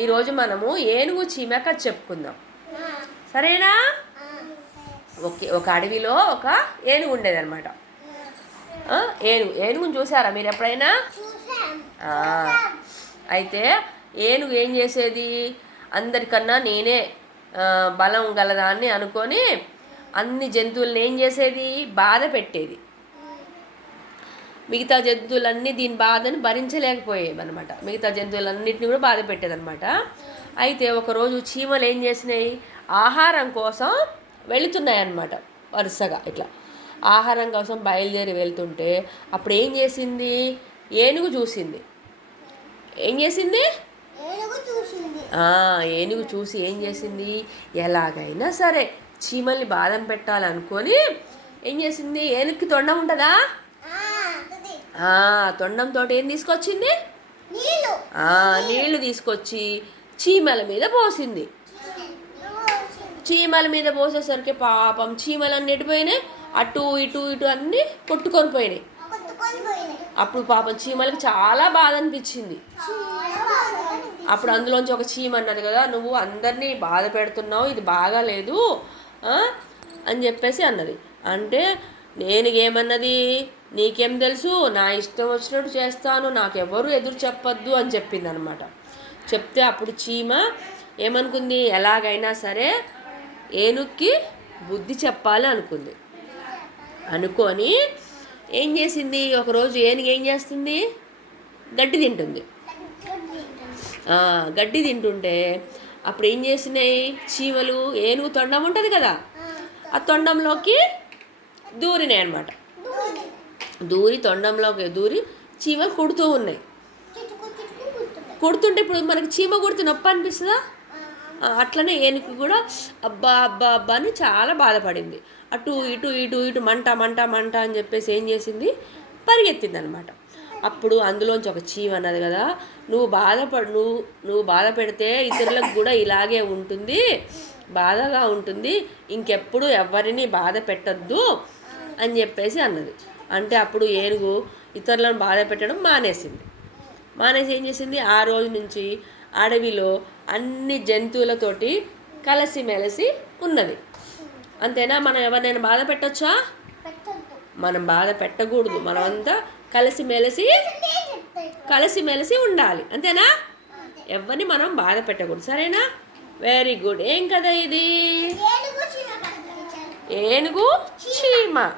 ఈరోజు మనము ఏనుగు చీమ కథ చెప్పుకుందాం. సరేనా? ఓకే ఒక అడవిలో ఒక ఏనుగు ఉండేదన్నమాట. అనమాట ఏనుగు ఏనుగుని చూసారా మీరు ఎప్పుడైనా? అయితే ఏనుగు ఏం చేసేది? అందరికన్నా నేనే బలం గలదాన్ని అనుకొని అన్ని జంతువులను ఏం చేసేది? బాధ పెట్టేది. మిగతా జంతువులన్నీ దీని బాధని భరించలేకపోయేవి అనమాట మిగతా జంతువులన్నింటినీ కూడా బాధ పెట్టేదన్నమాట. అయితే ఒకరోజు చీమలు ఏం చేసినాయి? ఆహారం కోసం వెళుతున్నాయి అన్నమాట వరుసగా ఇట్లా. ఆహారం కోసం బయలుదేరి వెళ్తుంటే అప్పుడు ఏం చేసింది? ఏనుగు చూసింది. ఏం చేసింది? ఏనుగు చూసి ఏం చేసింది? ఎలాగైనా సరే చీమల్ని బాధం పెట్టాలనుకొని ఏం చేసింది? ఏనుగుకి తొండం ఉంటుందా? తొండంతో ఏం తీసుకొచ్చింది? నీళ్ళు తీసుకొచ్చి చీమల మీద పోసింది. చీమల మీద పోసేసరికి పాపం చీమలన్నీ ఎడిపోయినాయి అటు ఇటు ఇటు అన్నీ కొట్టుకొని పోయినాయి. పోయినాయి. అప్పుడు పాపం చీమలకు చాలా బాధ అనిపించింది. అప్పుడు అందులోంచి ఒక చీమ అన్నది కదా నువ్వు అందరినీ బాధ పెడుతున్నావు ఇది బాగాలేదు? అని చెప్పేసి అన్నది. అంటే నేను ఏమన్నది? నీకేం తెలుసు? నా ఇష్టం వచ్చినట్టు చేస్తాను నాకెవరు ఎదురు చెప్పొద్దు అని చెప్పింది అనమాట చెప్తే అప్పుడు చీమ ఏమనుకుంది? ఎలాగైనా సరే ఏనుక్కి బుద్ధి చెప్పాలి అనుకుంది. అనుకొని ఏం చేసింది? ఒకరోజు ఏనుగు ఏం చేస్తుంది? గడ్డి తింటుంది. గడ్డి తింటుంటే అప్పుడు ఏం చేసినాయి? చీమలు ఏనుగు తొండం ఉంటుంది కదా? ఆ తొండంలోకి దూరినాయి అనమాట దూరి తొండంలోకి దూరి చీమలు కుడుతూ ఉన్నాయి. కుడుతుంటే ఇప్పుడు మనకి చీమ కుడితే నొప్పి అనిపిస్తుందా? అట్లనే ఏనుగు కూడా అబ్బా అబ్బా అబ్బా అని చాలా బాధపడింది. అటు ఇటు ఇటు ఇటు మంట మంట మంట అని చెప్పేసి ఏం చేసింది? పరిగెత్తింది అనమాట అప్పుడు అందులోంచి ఒక చీమ అన్నది కదా నువ్వు బాధపడు నువ్వు నువ్వు బాధ పెడితే ఇతరులకు కూడా ఇలాగే ఉంటుంది బాధగా ఉంటుంది ఇంకెప్పుడు ఎవరిని బాధ పెట్టద్దు అని చెప్పేసి అన్నది. అంటే అప్పుడు ఏనుగు ఇతరులను బాధ పెట్టడం మానేసింది. మానేసి ఏం చేసింది? ఆ రోజు నుంచి అడవిలో అన్ని జంతువులతోటి కలిసిమెలిసి ఉన్నది. అంతేనా? మనం ఎవరినైనా బాధ పెట్టొచ్చా? మనం బాధ పెట్టకూడదు. మనమంతా కలిసిమెలిసి చెప్తాయి కలిసిమెలిసి ఉండాలి. అంతేనా? ఎవరిని మనం బాధ పెట్టకూడదు. సరేనా? Very good. ఏం కదా ఇది? ఏనుగు చీమ.